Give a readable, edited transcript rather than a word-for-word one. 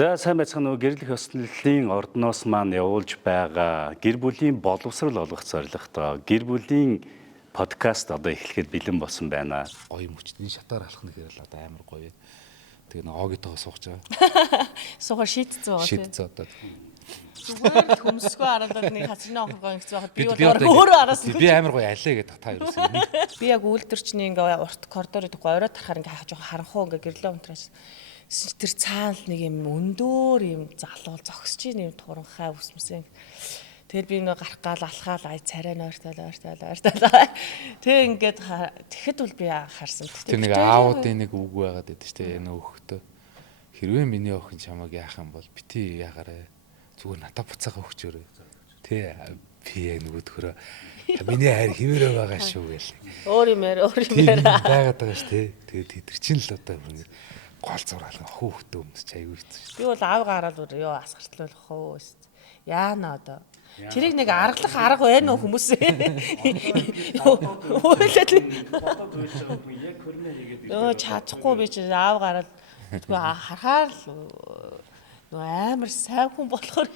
За сайн байцгаана уу, гэрлэх ёслолын ордноос маань явуулж байгаа гэр бүлийн боловсрол олгох зорилготой гэр бүлийн подкаст одоо эхлэхэд бэлэн болсон байна. Гоё мөчтний шатаар алах нэхэр л одоо амар гоё. Тэгээ нэг огитоо сууж байгаа. Сухаар шийдсэн байгаа тийм. Шийдсэн одоо. Зүгээр л хөмсгөө хараад нэг хасрын охрогоо ингэж байхад би өөрөө араас би амар гоё алээ гэдэг та юусэн. би яг үйлдвэрчний ингээ урт коридор идэхгүй орой тарахаар ингээ жоохон харанхуу ингээ гэрлээ унтраас тэр цаанал нэг юм өндөр юм залуул зогсож ийн юм туранхай үсмсэн. Тэгэл би нэг гарах гал алхаал ай царай нойртол. Тэг ингээд тэгэхэд бол би харсан. Тэр нэг аудын нэг үг байгаад байдаг шүү дээ энэ өөхтөө. Хэрвээ миний охин чамайг яах юм бол бити яагаарэ зүгээр надад буцаага өгчөөрэй. Тэ би яг нөгөөдхөрөө миний хайр хിവэрэ байгаа шүү гээл. Өөр юм байгаад байгаад байгаа шүү тэ. Тэгээд тэд чинь л одоо гол зураалга хөөхтөө өмсч аягүй хэцүү. Би бол аав гараад юу асгартлуулах хөө. Яана одоо. Тэрийг нэг аргалах арга байна уу хүмүүс? Йоо чадахгүй би чи аав гараад харахаар л амар сайн хүн болохоор